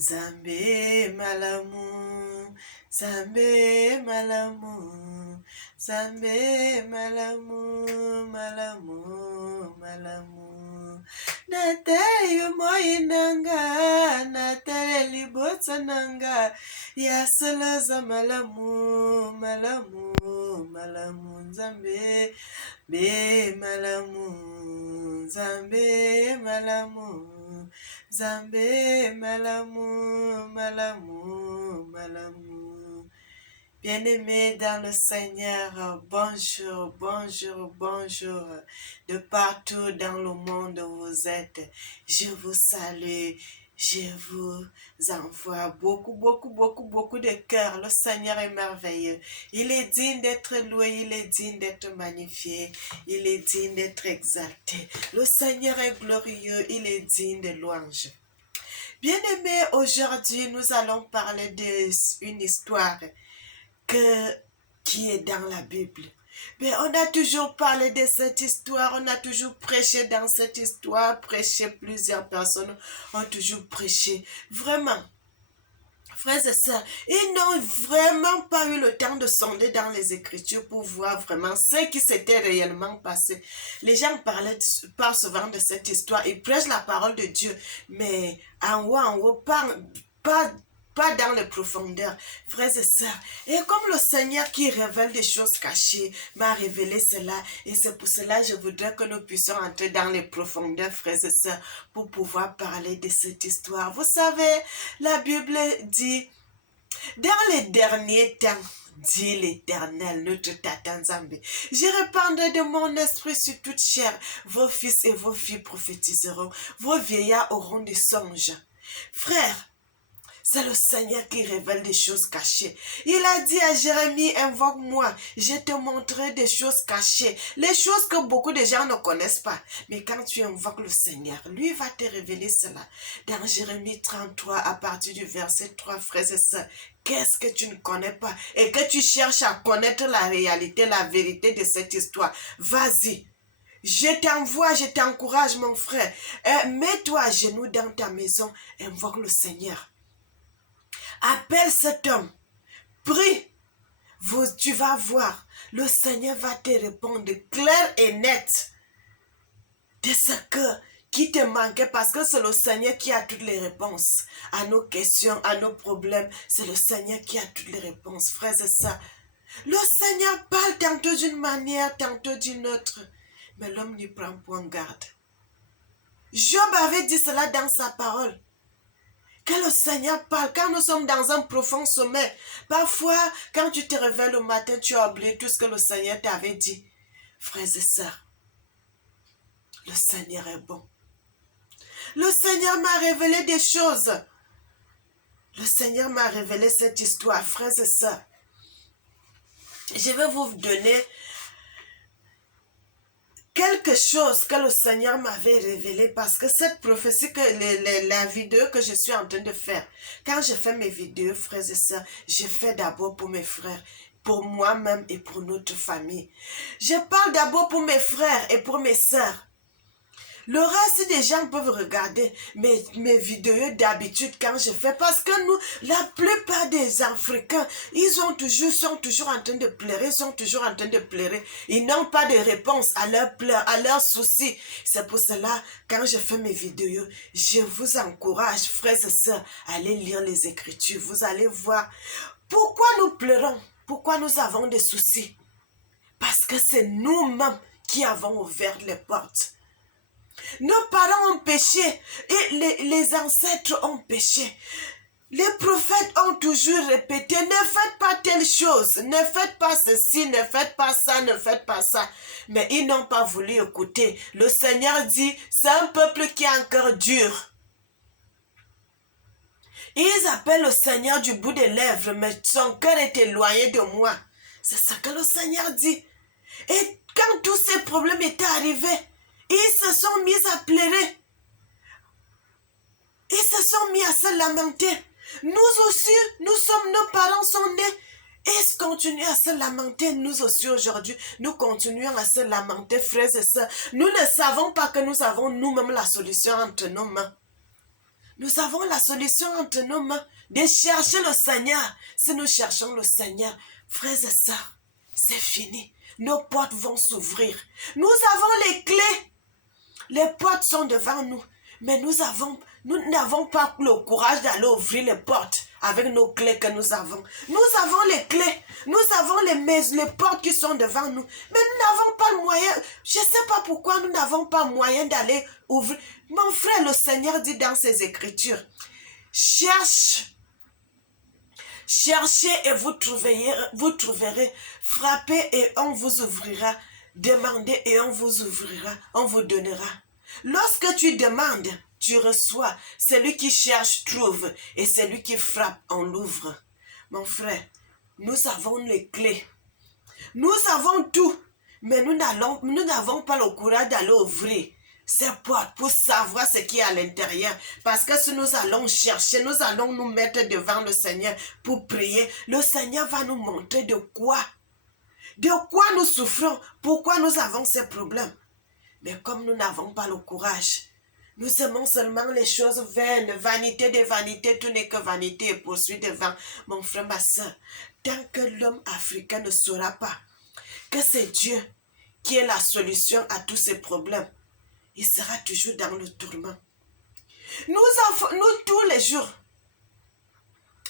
Zambe malamu, Zambe malamu, Zambe malamu, malamu, malamu. Nateye moyinanga, natele libota nanga, yasoloza malamu, malamu, malamu. Zambe, be malamu, Zambe malamu. Zambe malamu, malamu, malamu. Bien-aimés dans le Seigneur, bonjour, bonjour, bonjour. De partout dans le monde où vous êtes, je vous salue. Je vous envoie beaucoup, beaucoup, beaucoup, beaucoup de cœur. Le Seigneur est merveilleux. Il est digne d'être loué, il est digne d'être magnifié, il est digne d'être exalté. Le Seigneur est glorieux, il est digne de louange. Bien-aimés, aujourd'hui, nous allons parler d'une histoire qui est dans la Bible. Mais on a toujours parlé de cette histoire, on a toujours prêché dans cette histoire, plusieurs personnes ont toujours prêché. Vraiment, frères et sœurs, ils n'ont vraiment pas eu le temps de sonder dans les Écritures pour voir vraiment ce qui s'était réellement passé. Les gens parlent souvent de cette histoire, ils prêchent la parole de Dieu, mais en haut, pas dans les profondeurs, frères et sœurs. Et comme le Seigneur qui révèle des choses cachées m'a révélé cela, et c'est pour cela que je voudrais que nous puissions entrer dans les profondeurs, frères et sœurs, pour pouvoir parler de cette histoire. Vous savez, la Bible dit, dans les derniers temps, dit l'Éternel, notre Tata Nzambe, je répandrai de mon esprit sur toute chair. Vos fils et vos filles prophétiseront, vos vieillards auront des songes. Frères, c'est le Seigneur qui révèle des choses cachées. Il a dit à Jérémie, invoque-moi, je te montrerai des choses cachées. Les choses que beaucoup de gens ne connaissent pas. Mais quand tu invoques le Seigneur, lui va te révéler cela. Dans Jérémie 33, à partir du verset 3, frères et sœurs, qu'est-ce que tu ne connais pas et que tu cherches à connaître la réalité, la vérité de cette histoire? Vas-y. Je t'envoie, je t'encourage, mon frère. Mets-toi à genoux dans ta maison, invoque le Seigneur. Appelle cet homme, prie, tu vas voir, le Seigneur va te répondre clair et net de ce qui te manquait, parce que c'est le Seigneur qui a toutes les réponses à nos questions, à nos problèmes. C'est le Seigneur qui a toutes les réponses, frères et sœurs. Le Seigneur parle tantôt d'une manière, tantôt d'une autre, mais l'homme n'y prend point garde. Job avait dit cela dans sa parole. Que le Seigneur parle quand nous sommes dans un profond sommeil. Parfois, quand tu te réveilles le matin, tu as oublié tout ce que le Seigneur t'avait dit. Frères et sœurs, le Seigneur est bon. Le Seigneur m'a révélé des choses. Le Seigneur m'a révélé cette histoire, frères et sœurs. Je vais vous donner quelque chose que le Seigneur m'avait révélé, parce que cette prophétie, la vidéo que je suis en train de faire, quand je fais mes vidéos, frères et sœurs, je fais d'abord pour mes frères, pour moi-même et pour notre famille. Je parle d'abord pour mes frères et pour mes sœurs. Le reste des gens peuvent regarder mes vidéos d'habitude quand je fais, parce que nous, la plupart des Africains, sont toujours en train de pleurer, ils sont toujours en train de pleurer. Ils n'ont pas de réponse à leurs pleurs, à leurs soucis. C'est pour cela, quand je fais mes vidéos, je vous encourage, frères et sœurs, à aller lire les Écritures. Vous allez voir pourquoi nous pleurons, pourquoi nous avons des soucis. Parce que c'est nous-mêmes qui avons ouvert les portes. Nos parents ont péché et les ancêtres ont péché. Les prophètes ont toujours répété, ne faites pas telle chose, ne faites pas ceci, ne faites pas ça, ne faites pas ça. Mais ils n'ont pas voulu écouter. Le Seigneur dit, c'est un peuple qui a un cœur dur. Ils appellent le Seigneur du bout des lèvres, mais son cœur est éloigné de moi. C'est ça que le Seigneur dit. Et quand tous ces problèmes étaient arrivés, ils se sont mis à pleurer. Ils se sont mis à se lamenter. Nous aussi, nos parents sont nés. Ils continuent à se lamenter. Nous aussi aujourd'hui, nous continuons à se lamenter, frères et sœurs. Nous ne savons pas que nous avons nous-mêmes la solution entre nos mains. Nous avons la solution entre nos mains de chercher le Seigneur. Si nous cherchons le Seigneur, frères et sœurs, c'est fini. Nos portes vont s'ouvrir. Nous avons les clés. Les portes sont devant nous. Mais nous n'avons pas le courage d'aller ouvrir les portes avec nos clés que nous avons. Nous avons les clés. Nous avons les portes qui sont devant nous. Mais nous n'avons pas le moyen. Je ne sais pas pourquoi nous n'avons pas le moyen d'aller ouvrir. Mon frère, le Seigneur dit dans ses Écritures, cherchez et vous trouverez. Frappez et on vous ouvrira. Demandez et on vous ouvrira. On vous donnera. Lorsque tu demandes, tu reçois. Celui qui cherche trouve et celui qui frappe, on l'ouvre. Mon frère, nous avons les clés. Nous avons tout, mais nous n'avons pas le courage d'aller ouvrir ces portes pour savoir ce qui est à l'intérieur. Parce que si nous allons chercher, nous allons nous mettre devant le Seigneur pour prier. Le Seigneur va nous montrer de quoi nous souffrons, pourquoi nous avons ces problèmes. Mais comme nous n'avons pas le courage, nous aimons seulement les choses vaines, vanité de vanité, tout n'est que vanité et poursuit devant. Mon frère, ma soeur, tant que l'homme africain ne saura pas que c'est Dieu qui est la solution à tous ces problèmes, il sera toujours dans le tourment. Nous tous les jours,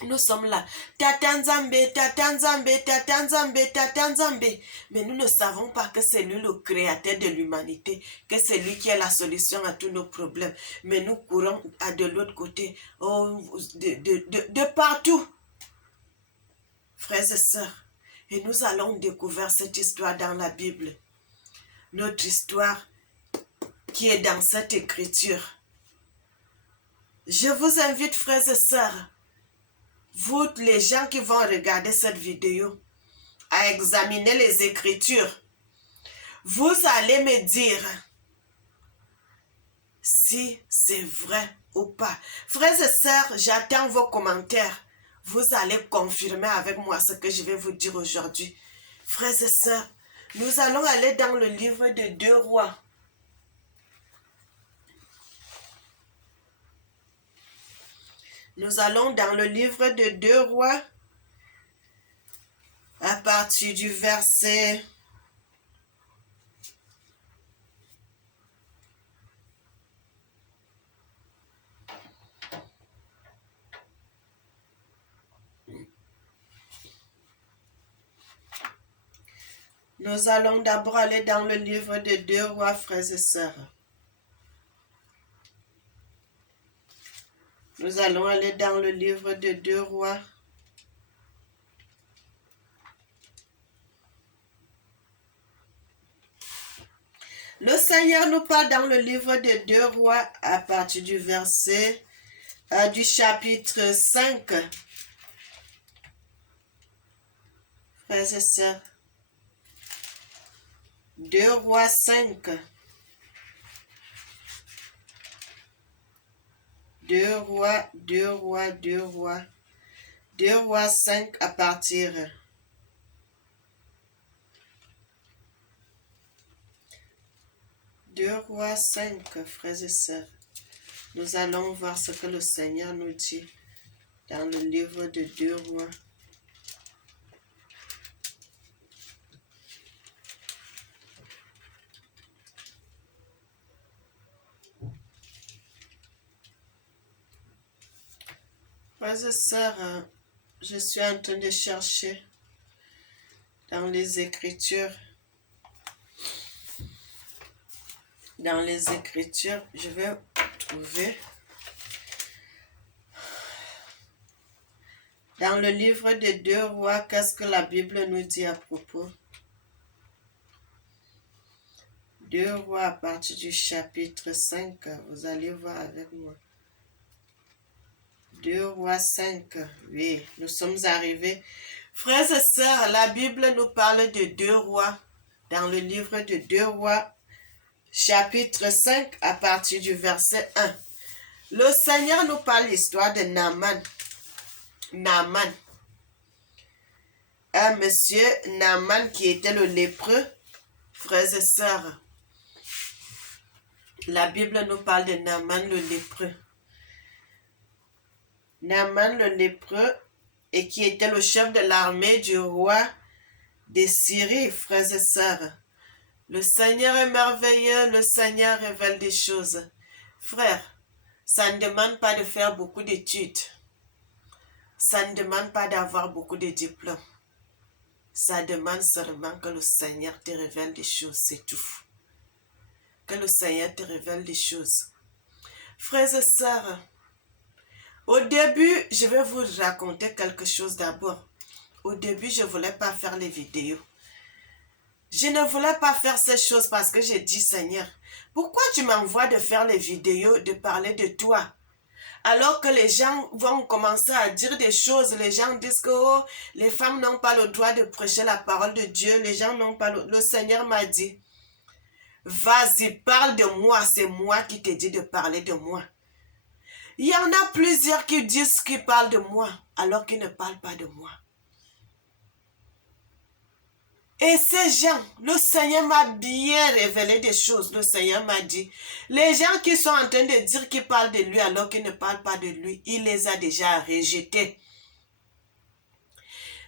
nous sommes là. Tata Nzambe, Tata Nzambe, Tata Nzambe, Tata Nzambe. Mais nous ne savons pas que c'est lui le créateur de l'humanité, que c'est lui qui est la solution à tous nos problèmes. Mais nous courons de l'autre côté, de partout. Frères et sœurs, et nous allons découvrir cette histoire dans la Bible. Notre histoire qui est dans cette écriture. Je vous invite, frères et sœurs, vous, les gens qui vont regarder cette vidéo, à examiner les Écritures. Vous allez me dire si c'est vrai ou pas. Frères et sœurs, j'attends vos commentaires. Vous allez confirmer avec moi ce que je vais vous dire aujourd'hui. Frères et sœurs, nous allons aller dans le livre de 2 Rois. Nous allons dans le livre de 2 Rois à partir du verset 2 Nous allons d'abord aller dans le livre de 2 Rois, frères et sœurs. Nous allons aller dans le livre de 2 Rois. Le Seigneur nous parle dans le livre de 2 Rois à partir du verset du chapitre 5. Frères et sœurs. 2 Rois 5. 2 Rois 5 à partir. 2 Rois 5, frères et sœurs. Nous allons voir ce que le Seigneur nous dit dans le livre de 2 Rois. Frères et sœurs, je suis en train de chercher dans les Écritures. Dans les Écritures, je vais trouver. Dans le livre de 2 Rois, qu'est-ce que la Bible nous dit à propos? 2 Rois à partir du chapitre 5, vous allez voir avec moi. 2 Rois 5, oui, nous sommes arrivés. Frères et sœurs, la Bible nous parle de 2 Rois. Dans le livre de 2 Rois, chapitre 5, à partir du verset 1. Le Seigneur nous parle l'histoire de Naaman. Naaman. Un monsieur, Naaman, qui était le lépreux. Frères et sœurs, la Bible nous parle de Naaman, le lépreux. Naaman le lépreux, et qui était le chef de l'armée du roi de Syrie, frères et sœurs. Le Seigneur est merveilleux, le Seigneur révèle des choses. Frères, ça ne demande pas de faire beaucoup d'études. Ça ne demande pas d'avoir beaucoup de diplômes. Ça demande seulement que le Seigneur te révèle des choses, c'est tout. Que le Seigneur te révèle des choses. Frères et sœurs, au début, je vais vous raconter quelque chose d'abord. Au début, je ne voulais pas faire les vidéos. Je ne voulais pas faire ces choses parce que j'ai dit, Seigneur, pourquoi tu m'envoies de faire les vidéos, de parler de toi? Alors que les gens vont commencer à dire des choses, les gens disent que oh, les femmes n'ont pas le droit de prêcher la parole de Dieu, les gens n'ont pas le Seigneur m'a dit, vas-y, parle de moi, c'est moi qui t'ai dit de parler de moi. Il y en a plusieurs qui disent qu'ils parlent de moi, alors qu'ils ne parlent pas de moi. Et ces gens, le Seigneur m'a bien révélé des choses. Le Seigneur m'a dit, les gens qui sont en train de dire qu'ils parlent de lui alors qu'ils ne parlent pas de lui, il les a déjà rejetés.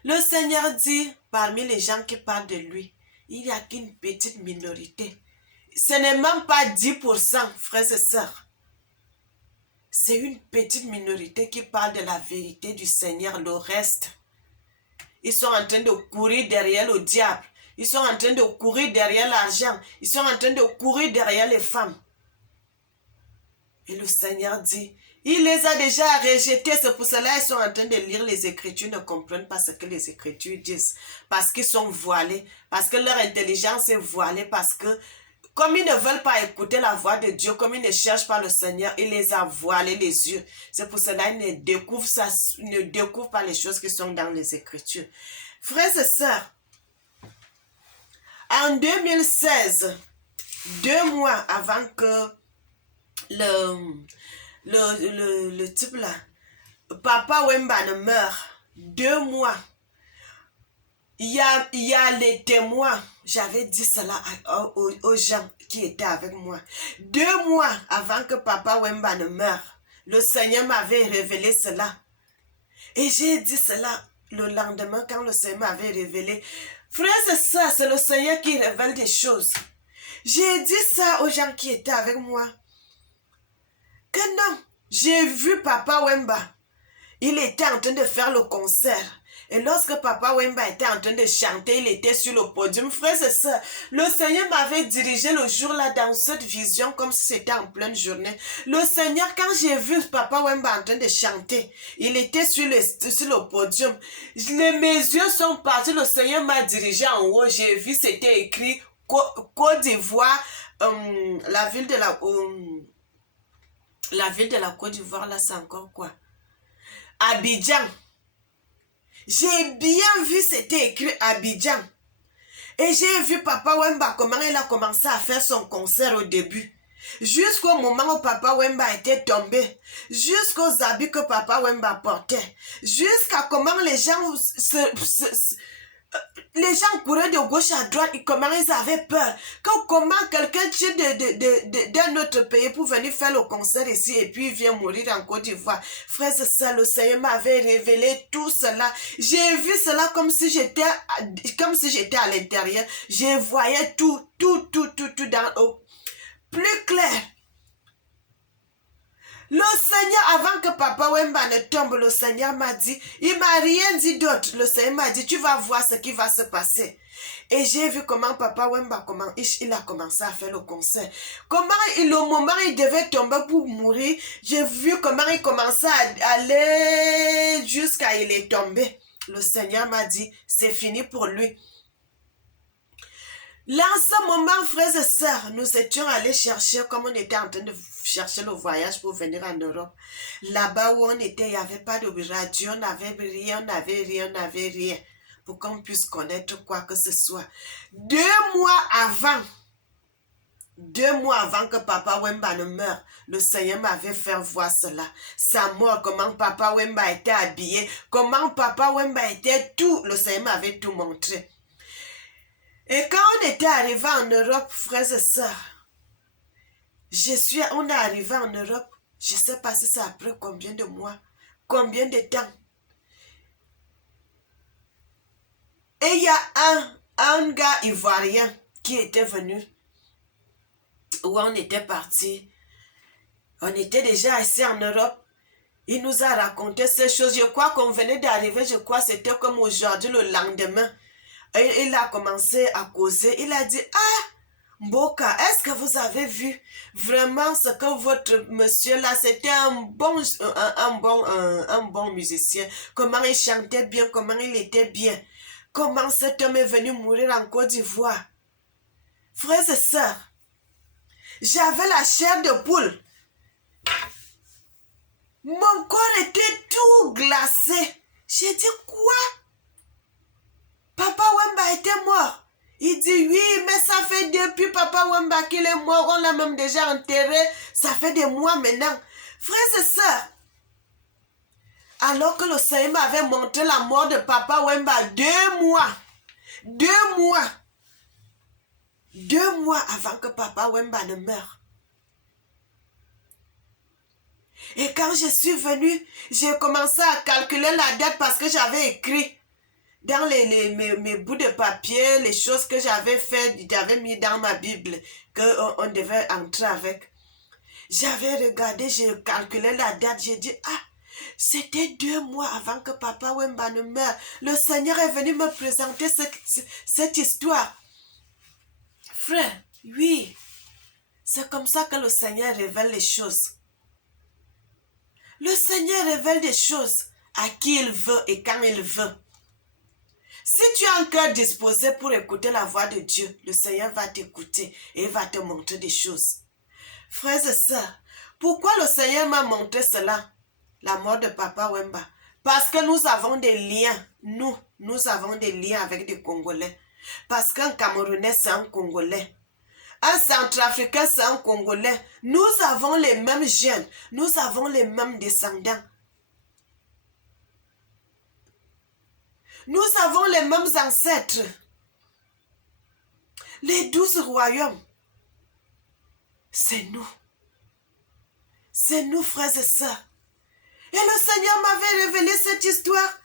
Le Seigneur dit, parmi les gens qui parlent de lui, il n'y a qu'une petite minorité. Ce n'est même pas 10%, frères et sœurs. C'est une petite minorité qui parle de la vérité du Seigneur. Le reste, ils sont en train de courir derrière le diable. Ils sont en train de courir derrière l'argent. Ils sont en train de courir derrière les femmes. Et le Seigneur dit, il les a déjà rejetés. C'est pour cela qu'ils sont en train de lire les Écritures, ne comprennent pas ce que les Écritures disent. Parce qu'ils sont voilés. Parce que leur intelligence est voilée. Parce que comme ils ne veulent pas écouter la voix de Dieu, comme ils ne cherchent pas le Seigneur, il les a voilés les yeux. C'est pour cela qu'ils ne découvrent pas les choses qui sont dans les Écritures. Frères et sœurs, en 2016, 2 mois avant que le type là, Papa Wemba ne meure, 2 mois, il y a les témoins, j'avais dit cela aux gens qui étaient avec moi. 2 mois avant que Papa Wemba ne meure, le Seigneur m'avait révélé cela. Et j'ai dit cela le lendemain quand le Seigneur m'avait révélé. Frère, c'est ça, c'est le Seigneur qui révèle des choses. J'ai dit ça aux gens qui étaient avec moi. Que non, j'ai vu Papa Wemba. Il était en train de faire le concert. Et lorsque Papa Wemba était en train de chanter, il était sur le podium. Frère et sœurs, le Seigneur m'avait dirigé le jour-là dans cette vision comme si c'était en pleine journée. Le Seigneur, quand j'ai vu Papa Wemba en train de chanter, il était sur le podium. Mes yeux sont partis, le Seigneur m'a dirigé en haut. J'ai vu, c'était écrit Côte d'Ivoire, la ville de la Côte d'Ivoire, là, c'est encore quoi? Abidjan. J'ai bien vu, c'était écrit Abidjan. Et j'ai vu Papa Wemba, comment il a commencé à faire son concert au début. Jusqu'au moment où Papa Wemba était tombé. Jusqu'aux habits que Papa Wemba portait. Jusqu'à comment les gens couraient de gauche à droite et comment ils avaient peur. Comment quelqu'un tient d'un autre pays pour venir faire le concert ici et puis il vient mourir en Côte d'Ivoire. Frère, c'est ça, le Seigneur m'avait révélé tout cela. J'ai vu cela comme si j'étais à l'intérieur. Je voyais tout dans plus clair. Le Seigneur, avant que Papa Wemba ne tombe, le Seigneur m'a dit, il m'a rien dit d'autre. Le Seigneur m'a dit, tu vas voir ce qui va se passer. Et j'ai vu comment Papa Wemba, il a commencé à faire le concert. Le moment où il devait tomber pour mourir, j'ai vu comment il commençait à aller jusqu'à il est tombé. Le Seigneur m'a dit, c'est fini pour lui. Là, en ce moment, frères et sœurs, nous étions allés chercher, comme on était en train de chercher le voyage pour venir en Europe. Là-bas où on était, il n'y avait pas de radio, on n'avait rien, pour qu'on puisse connaître quoi que ce soit. 2 mois avant que Papa Wemba ne meure, le Seigneur m'avait fait voir cela. Sa mort, comment Papa Wemba était habillé, comment Papa Wemba était tout, le Seigneur m'avait tout montré. Et quand on était arrivé en Europe, frères et sœurs, on est arrivé en Europe, je ne sais pas si c'est après combien de mois, combien de temps. Et il y a un gars ivoirien qui était venu, où on était parti. On était déjà ici en Europe. Il nous a raconté ces choses. Je crois qu'on venait d'arriver, je crois que c'était comme aujourd'hui, le lendemain. Et il a commencé à causer. Il a dit, ah, Mboka, est-ce que vous avez vu vraiment ce que votre monsieur là, c'était un bon musicien. Comment il chantait bien, comment il était bien. Comment cet homme est venu mourir en Côte d'Ivoire. Frères et sœurs, j'avais la chair de poule. Mon corps était tout glacé. J'ai dit, quoi? Papa Wemba était mort. Il dit, oui, mais ça fait depuis Papa Wemba qu'il est mort. On l'a même déjà enterré. Ça fait des mois maintenant. Frères et sœurs, alors que le Seigneur m'avait montré la mort de Papa Wemba 2 mois. 2 mois. 2 mois avant que Papa Wemba ne meure. Et quand je suis venue, j'ai commencé à calculer la date parce que j'avais écrit dans mes bouts de papier, les choses que j'avais faites, j'avais mis dans ma Bible, qu'on devait entrer avec. J'avais regardé, j'ai calculé la date, j'ai dit, ah, c'était 2 mois avant que Papa Wemba ne meure. Le Seigneur est venu me présenter cette histoire. Frère, oui, c'est comme ça que le Seigneur révèle les choses. Le Seigneur révèle des choses à qui il veut et quand il veut. Si tu as un cœur disposé pour écouter la voix de Dieu, le Seigneur va t'écouter et va te montrer des choses. Frères et sœurs, pourquoi le Seigneur m'a montré cela? La mort de Papa Wemba. Parce que nous avons des liens. Nous avons des liens avec des Congolais. Parce qu'un Camerounais, c'est un Congolais. Un Centrafricain, c'est un Congolais. Nous avons les mêmes gènes. Nous avons les mêmes descendants. Nous avons les mêmes ancêtres. Les 12 royaumes. C'est nous. C'est nous, frères et sœurs. Et le Seigneur m'avait révélé cette histoire.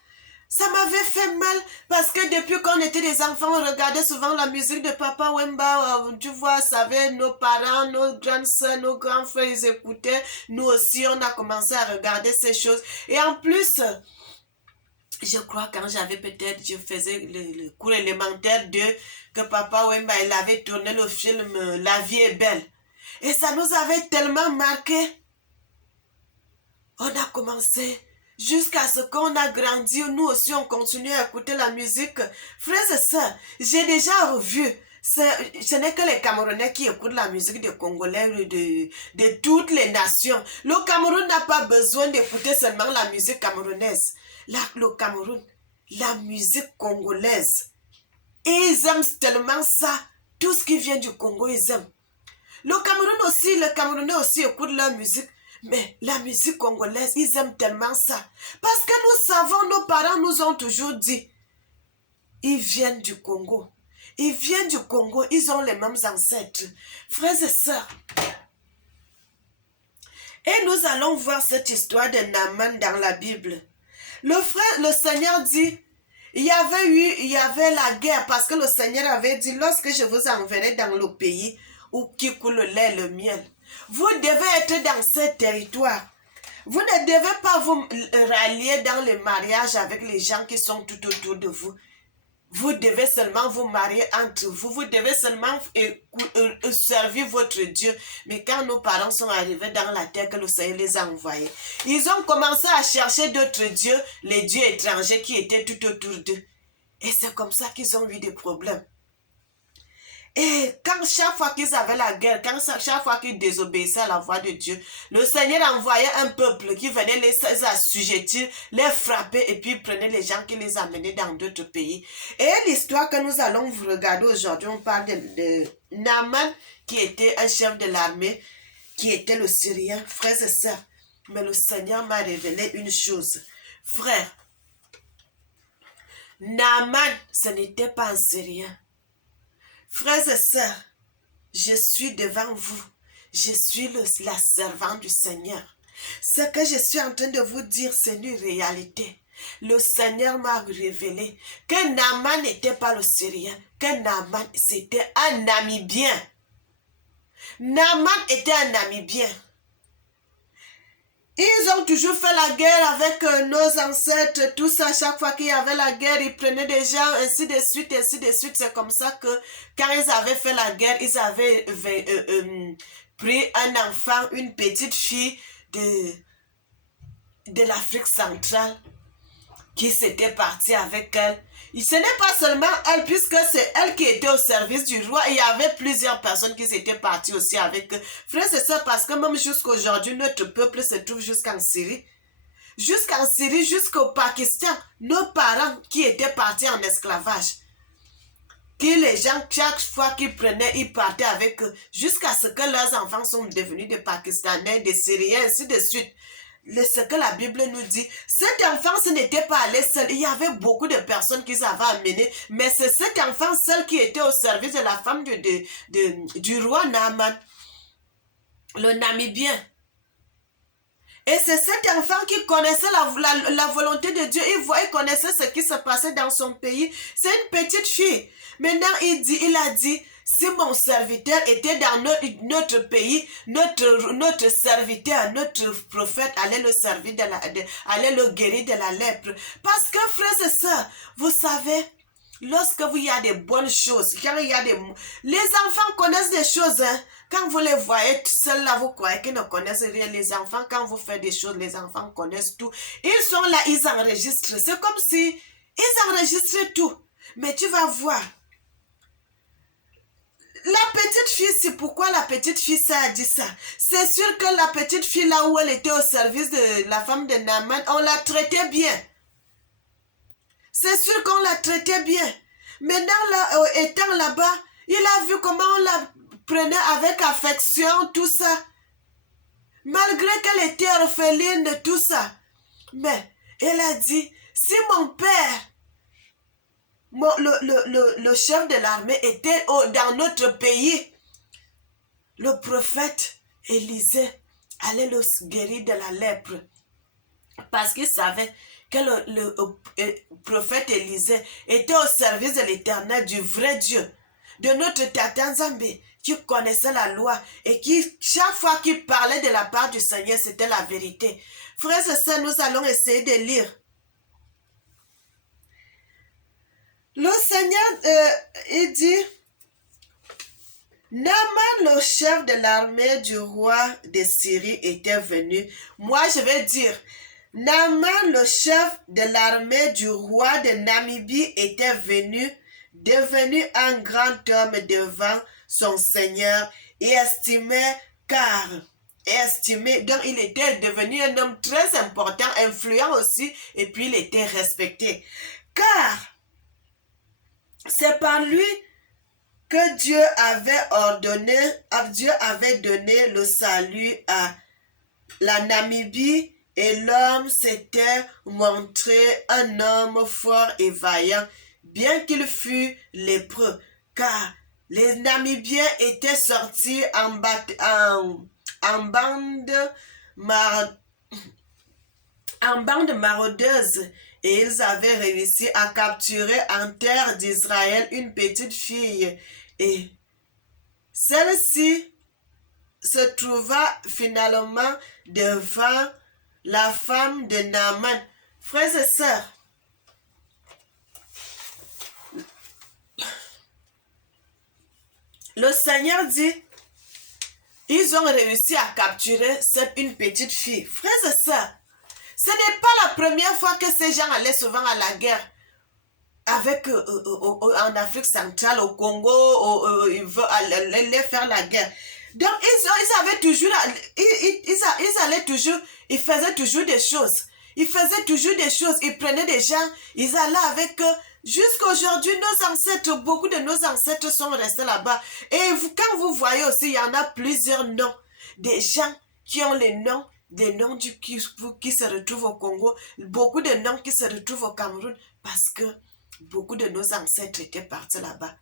Ça m'avait fait mal parce que depuis qu'on était des enfants, on regardait souvent la musique de Papa Wemba. Tu vois, ça avait nos parents, nos grandes soeurs, nos grands frères, ils écoutaient. Nous aussi, on a commencé à regarder ces choses. Et en plus, je crois quand j'avais peut-être, je faisais le cours élémentaire que Papa Wemba, il avait tourné le film La vie est belle. Et ça nous avait tellement marqué. On a commencé jusqu'à ce qu'on a grandi. Nous aussi, on continue à écouter la musique. Frères et sœurs, j'ai déjà revu. Ce n'est que les Camerounais qui écoutent la musique des Congolais de toutes les nations. Le Cameroun n'a pas besoin d'écouter seulement la musique camerounaise. Le Cameroun, la musique congolaise. Et ils aiment tellement ça. Tout ce qui vient du Congo, ils aiment. Le Cameroun aussi, les Camerounais aussi écoutent leur musique. Mais la musique congolaise, ils aiment tellement ça. Parce que nous savons, nos parents nous ont toujours dit, ils viennent du Congo. Ils viennent du Congo, ils ont les mêmes ancêtres. Frères et sœurs. Et nous allons voir cette histoire de Naaman dans la Bible. Le Seigneur dit, il y avait la guerre parce que le Seigneur avait dit, lorsque je vous enverrai dans le pays où qui coule le lait et le miel, vous devez être dans ce territoire. Vous ne devez pas vous rallier dans le mariage avec les gens qui sont tout autour de vous. Vous devez seulement vous marier entre vous. Vous devez seulement servir votre Dieu. Mais quand nos parents sont arrivés dans la terre que le Seigneur les a envoyés, ils ont commencé à chercher d'autres dieux, les dieux étrangers qui étaient tout autour d'eux. Et c'est comme ça qu'ils ont eu des problèmes. Et quand chaque fois qu'ils avaient la guerre, chaque fois qu'ils désobéissaient à la voix de Dieu, le Seigneur envoyait un peuple qui venait les assujettir, les frapper et puis prenait les gens qui les amenaient dans d'autres pays. Et l'histoire que nous allons vous regarder aujourd'hui, on parle de Naaman qui était un chef de l'armée, qui était le Syrien, frères et sœurs. Mais le Seigneur m'a révélé une chose. Frère, Naaman, ce n'était pas un Syrien. Frères et sœurs, je suis devant vous. Je suis la servante du Seigneur. Ce que je suis en train de vous dire, c'est une réalité. Le Seigneur m'a révélé que Naaman n'était pas le Syrien, que Naaman c'était un Namibien. Naaman était un Namibien. Ils ont toujours fait la guerre avec nos ancêtres, tout ça. Chaque fois qu'il y avait la guerre, ils prenaient des gens, ainsi de suite, ainsi de suite. C'est comme ça que quand ils avaient fait la guerre, ils avaient pris un enfant, une petite fille de l'Afrique centrale qui s'était partie avec elle. Et ce n'est pas seulement elle, puisque c'est elle qui était au service du roi. Il y avait plusieurs personnes qui étaient parties aussi avec eux. Frères et sœurs, parce que même jusqu'à aujourd'hui, notre peuple se trouve jusqu'en Syrie. Jusqu'en Syrie, jusqu'au Pakistan, nos parents qui étaient partis en esclavage. Que les gens, chaque fois qu'ils prenaient, ils partaient avec eux. Jusqu'à ce que leurs enfants sont devenus des Pakistanais, des Syriens, ainsi de suite. Ce que la Bible nous dit, cet enfant, ce n'était pas allé seul. Il y avait beaucoup de personnes qu'ils avaient amenées, mais c'est cet enfant seul qui était au service de la femme du roi Naaman, le Namibien. Et c'est cet enfant qui connaissait la volonté de Dieu. Il connaissait ce qui se passait dans son pays. C'est une petite fille. Maintenant, il a dit, si mon serviteur était dans notre pays, notre serviteur, notre prophète allait le servir, allait le guérir de la lèpre. Parce que, frères et sœurs, vous savez, lorsque il y a des bonnes choses, quand il y a les enfants connaissent des choses, hein. Quand vous les voyez seuls là, vous croyez qu'ils ne connaissent rien. Les enfants, quand vous faites des choses, les enfants connaissent tout. Ils sont là, ils enregistrent. C'est comme si ils enregistraient tout. Mais tu vas voir. La petite fille, c'est pourquoi la petite fille, ça a dit ça. C'est sûr que la petite fille, là où elle était au service de la femme de Naaman, on la traitait bien. C'est sûr qu'on la traitait bien. Maintenant, étant là-bas, il a vu comment on la prenait avec affection, tout ça. Malgré qu'elle était orpheline de tout ça. Mais elle a dit, si mon père, le chef de l'armée était dans notre pays, le prophète Élisée allait le guérir de la lèpre. Parce qu'il savait que le prophète Élisée était au service de l'Éternel, du vrai Dieu, de notre Tata Nzambe, qui connaissait la loi et qui, chaque fois qu'il parlait de la part du Seigneur, c'était la vérité. Frères et sœurs, nous allons essayer de lire. Le Seigneur, il dit, Naaman, le chef de l'armée du roi de Syrie, était venu. Moi, je vais dire, Naaman, le chef de l'armée du roi de Namibie, était venu, devenu un grand homme devant son Seigneur et estimé, donc il était devenu un homme très important, influent aussi, et puis il était respecté. Car c'est par lui que Dieu avait donné le salut à la Namibie, et l'homme s'était montré un homme fort et vaillant, bien qu'il fût lépreux, car les Namibiens étaient sortis en bande maraudeuse, et ils avaient réussi à capturer en terre d'Israël une petite fille, et celle-ci se trouva finalement devant la femme de Naaman. Frères et sœurs, le Seigneur dit, ils ont réussi à capturer une petite fille. Frères et sœurs, ce n'est pas la première fois que ces gens allaient souvent à la guerre en Afrique centrale, au Congo, ils allaient faire la guerre. Donc, ils avaient toujours, ils allaient toujours, ils faisaient toujours des choses. Ils faisaient toujours des choses. Ils prenaient des gens, ils allaient avec eux. Jusqu'à aujourd'hui, nos ancêtres, beaucoup de nos ancêtres sont restés là-bas. Et quand vous voyez aussi, il y en a plusieurs noms. Des gens qui ont les noms, des noms qui se retrouvent au Congo. Beaucoup de noms qui se retrouvent au Cameroun. Parce que beaucoup de nos ancêtres étaient partis là-bas.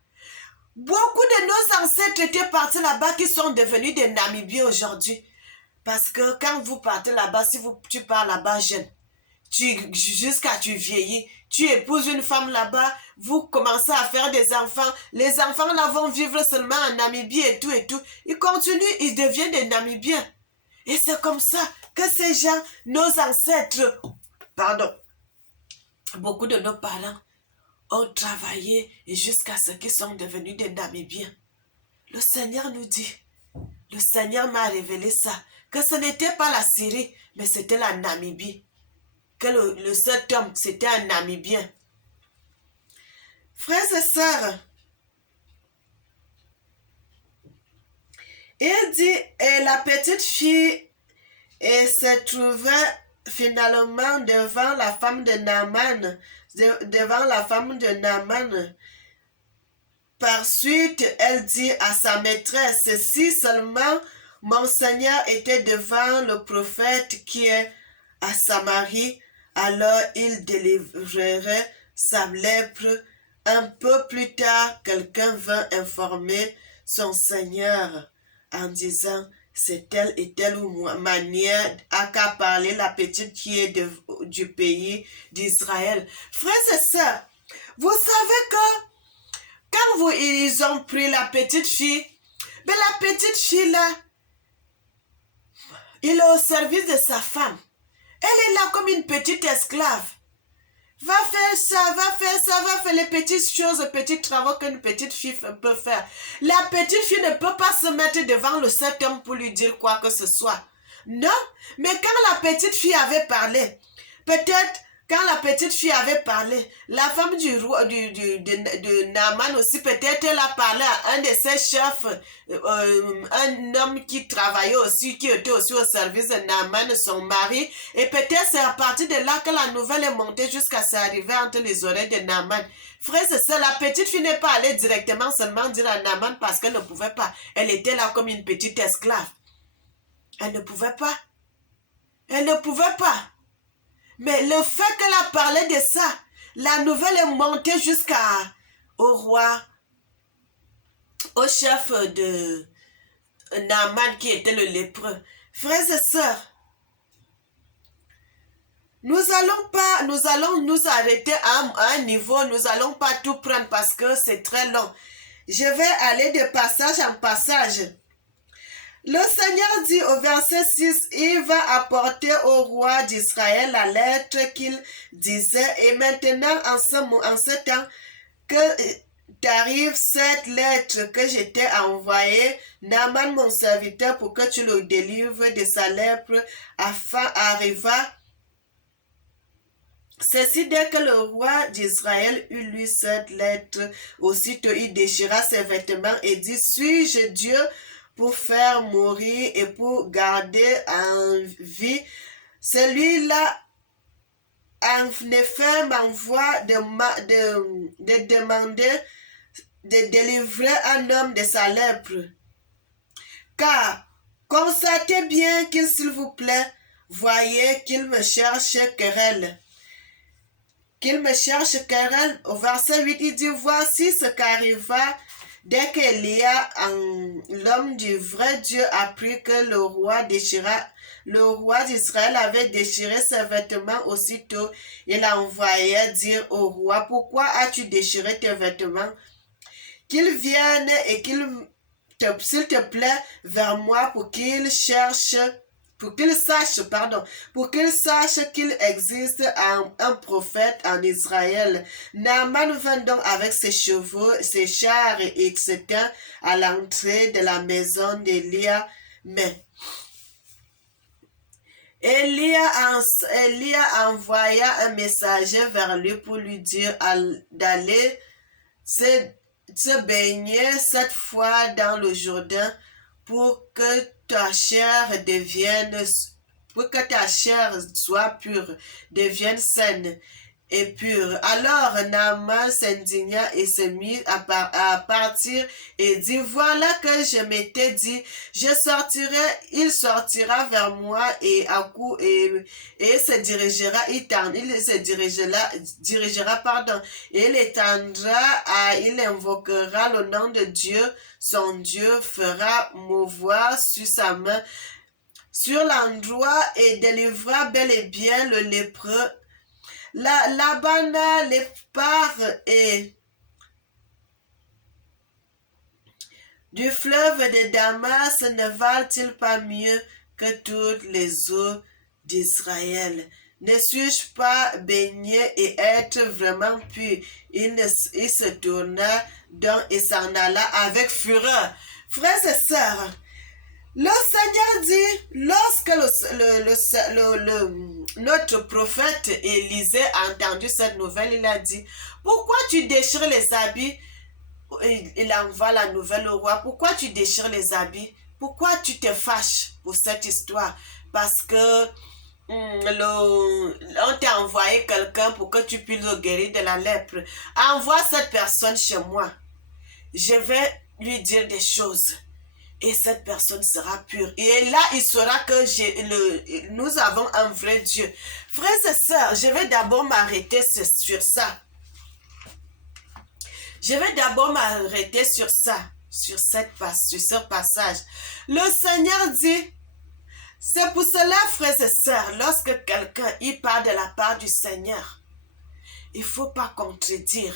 Beaucoup de nos ancêtres étaient partis là-bas qui sont devenus des Namibiens aujourd'hui. Parce que quand vous partez là-bas, si tu pars là-bas jeune, jusqu'à tu vieillis, tu épouses une femme là-bas, vous commencez à faire des enfants, les enfants là vont vivre seulement en Namibie et tout et tout. Ils continuent, ils deviennent des Namibiens. Et c'est comme ça que ces gens, nos ancêtres, pardon, beaucoup de nos parents ont travaillé et jusqu'à ce qu'ils sont devenus des Namibiens. Le Seigneur nous dit, le Seigneur m'a révélé ça, que ce n'était pas la Syrie, mais c'était la Namibie. Que le seul homme, c'était un Namibien. Frères et sœurs, il dit, et la petite fille se trouvait finalement devant la femme de Naaman, Par suite, elle dit à sa maîtresse, si seulement mon Seigneur était devant le prophète qui est à Samarie, alors il délivrerait sa lèpre. Un peu plus tard, quelqu'un vint informer son Seigneur en disant, c'est telle et telle manière à qu'à parler la petite qui est du pays d'Israël. Frères et sœurs, vous savez que quand ils ont pris la petite fille, mais la petite fille là, il est au service de sa femme. Elle est là comme une petite esclave. Va faire ça, va faire les petites choses, les petits travaux qu'une petite fille peut faire. La petite fille ne peut pas se mettre devant le seul homme pour lui dire quoi que ce soit. Non, mais quand la petite fille avait parlé, peut-être quand la petite fille avait parlé, la femme du roi de Naaman aussi, peut-être elle a parlé à un de ses chefs, un homme qui travaillait aussi, qui était aussi au service de Naaman, son mari, et peut-être c'est à partir de là que la nouvelle est montée jusqu'à s'arriver entre les oreilles de Naaman. Frère, c'est ça, la petite fille n'est pas allée directement seulement dire à Naaman parce qu'elle ne pouvait pas. Elle était là comme une petite esclave. Elle ne pouvait pas. Elle ne pouvait pas. Mais le fait qu'elle a parlé de ça, la nouvelle est montée au roi, au chef de Naaman qui était le lépreux. Frères et sœurs, nous allons nous arrêter à un niveau, nous n'allons pas tout prendre parce que c'est très long. Je vais aller de passage en passage. Le Seigneur dit au verset 6, il va apporter au roi d'Israël la lettre qu'il disait, et maintenant en ce temps que t'arrive cette lettre que je t'ai envoyée, Naaman mon serviteur pour que tu le délivres de sa lèpre, arriva. Ceci dès que le roi d'Israël eut lu cette lettre, aussitôt il déchira ses vêtements et dit, suis-je Dieu pour faire mourir et pour garder en vie? Celui-là, en effet, m'envoie de demander de délivrer un homme de sa lèpre. Car, constatez bien qu'il, s'il vous plaît, voyez qu'il me cherche querelle. Au verset 8, il dit, voici ce qu'arriva dès qu'Élia, l'homme du vrai Dieu, apprit que le roi d'Israël avait déchiré ses vêtements. Aussitôt, il envoya dire au roi, pourquoi as-tu déchiré tes vêtements? Qu'il vienne et s'il te plaît, vers moi pour qu'il sache qu'il existe un prophète en Israël. Naaman vint donc avec ses chevaux, ses chars et etc. à l'entrée de la maison d'Élia. Mais Élia envoya un messager vers lui pour lui dire d'aller se baigner 7 fois dans le Jourdain pour que ta chair soit pure, devienne saine et pure. Alors Naaman s'indigna et se mit à partir et dit, voilà que je m'étais dit, il sortira vers moi et se dirigera, il invoquera le nom de Dieu, son Dieu fera mouvoir sur sa main sur l'endroit et délivra bel et bien le lépreux. Labana, l'épare et du fleuve de Damas ne valent-ils pas mieux que toutes les eaux d'Israël? Ne suis-je pas baigné et être vraiment pur? Il se tourna donc et s'en alla avec fureur. Frères et sœurs, le Seigneur dit, lorsque notre prophète Élisée a entendu cette nouvelle, il a dit, pourquoi tu déchires les habits? Il envoie la nouvelle au roi. Pourquoi tu déchires les habits? Pourquoi tu te fâches pour cette histoire? Parce que on t'a envoyé quelqu'un pour que tu puisses le guérir de la lèpre. Envoie cette personne chez moi. Je vais lui dire des choses. Et cette personne sera pure. Et là, il saura que nous avons un vrai Dieu. Frères et sœurs, je vais d'abord m'arrêter sur ça. Je vais d'abord m'arrêter sur ça, sur ce passage. Le Seigneur dit, c'est pour cela, frères et sœurs, lorsque quelqu'un y parle de la part du Seigneur, il ne faut pas contredire.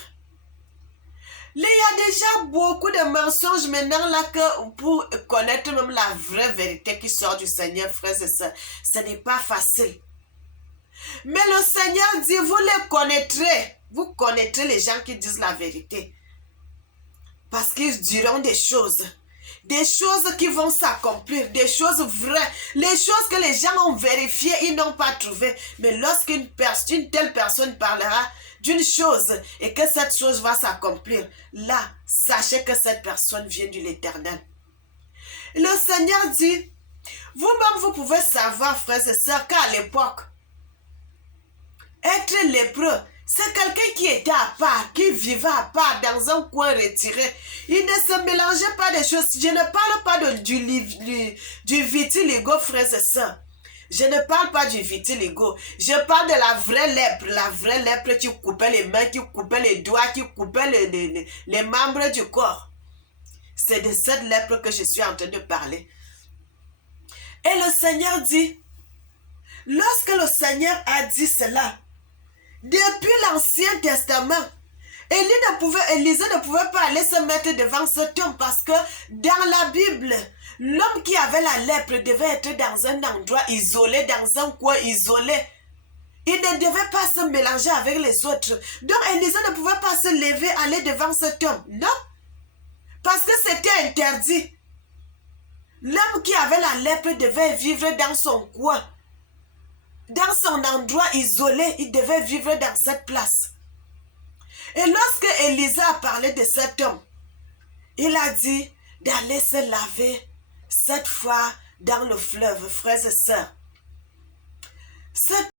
Il y a déjà beaucoup de mensonges maintenant là que pour connaître même la vraie vérité qui sort du Seigneur, frères et sœurs, ce n'est pas facile. Mais le Seigneur dit, vous les connaîtrez. Vous connaîtrez les gens qui disent la vérité. Parce qu'ils diront des choses qui vont s'accomplir, des choses vraies, les choses que les gens ont vérifiées, ils n'ont pas trouvées. Mais lorsqu'une telle personne parlera d'une chose et que cette chose va s'accomplir, là, sachez que cette personne vient de l'Éternel. Le Seigneur dit, vous-même vous pouvez savoir, frères et sœurs, qu'à l'époque, être lépreux, c'est quelqu'un qui était à part, qui vivait à part dans un coin retiré. Il ne se mélangeait pas des choses. Je ne parle pas du vitiligo, frères et sœurs. Je ne parle pas du vitiligo. Je parle de la vraie lèpre qui coupait les mains, qui coupait les doigts, qui coupait les membres du corps. C'est de cette lèpre que je suis en train de parler. Et le Seigneur dit, lorsque le Seigneur a dit cela, depuis l'Ancien Testament, Élisée ne pouvait pas aller se mettre devant cet homme parce que dans la Bible, l'homme qui avait la lèpre devait être dans un endroit isolé, dans un coin isolé. Il ne devait pas se mélanger avec les autres. Donc Élisée ne pouvait pas se lever, aller devant cet homme. Non, parce que c'était interdit. L'homme qui avait la lèpre devait vivre dans son coin. Dans son endroit isolé, il devait vivre dans cette place. Et lorsque Élisée a parlé de cet homme, il a dit d'aller se laver cette fois dans le fleuve, frères et sœurs.